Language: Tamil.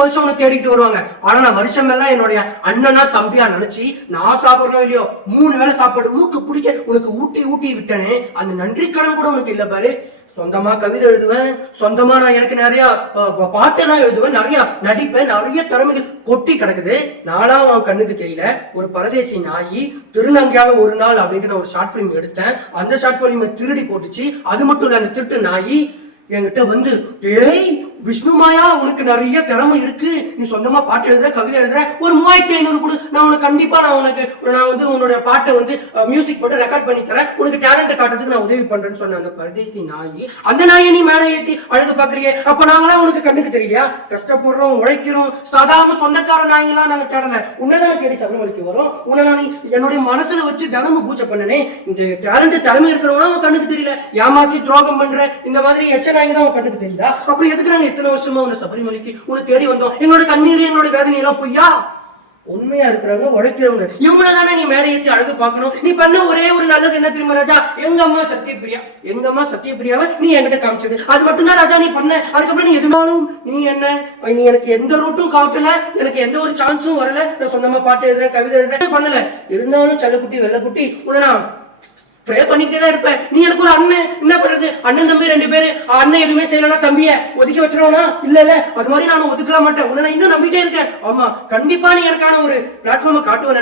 வருஷம் உன்னை தேடிட்டு வருவாங்க. ஆனா நான் வருஷம் எல்லாம் என்னுடைய அண்ணனா தம்பியா நினைச்சு நான் சாப்பிடறோம் இல்லையோ 3 வேளை சாப்பாடு மூக்கு பிடிக்க உனக்கு ஊட்டி ஊட்டி விட்டனே, அந்த நன்றி கடன் கூட உனக்கு இல்ல பாரு. சொந்தமா கவிதை எழுதுவேன், சொந்தமா நான் எனக்கு நிறைய பாட்டெல்லாம் எழுதுவேன், நிறைய நடிப்பேன், நிறைய திறமைகள் கொட்டி கிடக்குது. நாளா அவன் கண்ணுக்கு தெரியல. ஒரு பரதேசி நாயி திருநங்கையாக ஒரு நாள் அப்படின்ட்டு நான் ஒரு ஷார்ட் பிலிம் எடுத்தேன். அந்த ஷார்ட் பிலிம் திருடி போட்டுச்சு. அது மட்டும் இல்ல, அந்த திருட்டு நாயி என்கிட்ட வந்து, ஏய் விஷ்ணுமாயா, உனக்கு நிறைய திறமை இருக்கு, நீ சொந்தமா பாட்டு எழுதுற, கவிதை எழுதுற, ஒரு 3500 கொடு, நான் உனக்கு கண்டிப்பா நான் வந்து உன்னுடைய பாட்டை வந்து மியூசிக் போட்டு ரெக்கார்ட் பண்ணி தரேன், உனக்கு டேலண்ட் காட்டுறதுக்கு நான் உதவி பண்றேன்னு சொன்ன அந்த பரதேசி நாயி, அந்த நாயை நீ மேலே ஏத்தி அழுது பாக்குறியே, அப்ப நாங்களாம் உனக்கு கண்ணுக்கு தெரியலையா? கஷ்டப்படுறோம், உழைக்கிறோம், சாதாரண சொந்தக்கார நாய்ங்களாம் நாங்க தேடல, உன்னதான தேடி சபரிமலைக்கு வரும். உன்னை நான் என்னுடைய மனசுல வச்சு தினமும் பூஜை பண்ணனே. இந்த டேலண்ட் திறமை இருக்கிறவனா அவன் கண்ணுக்கு தெரியல, ஏமாத்தி துரோகம் பண்ற இந்த மாதிரி எச்ச நாய்ங்க தான் அவன் கண்ணுக்கு தெரியல. அப்படி எதுக்கு நாங்க இத்தனை வருஷமா உன்னை சபரிமலைக்கு உன்னை தேடி வந்தோம்? எங்களோட கண்ணீர், எங்களோட வேதனை எல்லாம் பொய்யா? உண்மையா இருக்கிறவங்க, உழைக்கிறவங்க, இவங்கள தானே நீ மேடை ஏற்றி அழகு பார்க்கணும். நீ பண்ண ஒரே ஒரு நல்லது என்ன தெரியுமா ராஜா? எங்க அம்மா சத்யபிரியாவை நீ என்கிட்ட காமிச்சது, அது மட்டும்தான் ராஜா நீ பண்ண. அதுக்கப்புறம் நீ எதுனாலும் நீ எனக்கு எந்த ரூட்டும் காட்டல, எனக்கு எந்த ஒரு சான்ஸும் வரல. நான் சொந்தமா பாட்டு எழுதுறேன், கவிதை எழுதுறேன் பண்ணல. இருந்தாலும் செல்லக்குட்டி வெள்ளக்குட்டி உன்னை நான் ப்ரே பண்ணிட்டே தான் இருப்பேன். நீ எனக்கு ஒரு அண்ணன், என்ன பண்றது? அண்ணன் தம்பி 2 பேரு. அண்ணன் எதுவுமே செய்யலன்னா தம்பிய ஒதுக்கி வச்சிருவானா? இல்ல அது மாதிரி நான் ஒதுக்கலாம் மாட்டேன். உன்னை நான் இன்னும் நம்பிட்டே இருக்கேன். ஆமா, கண்டிப்பா நீ எனக்கான ஒரு பிளாட்ஃபார்மை காட்டுவேன்.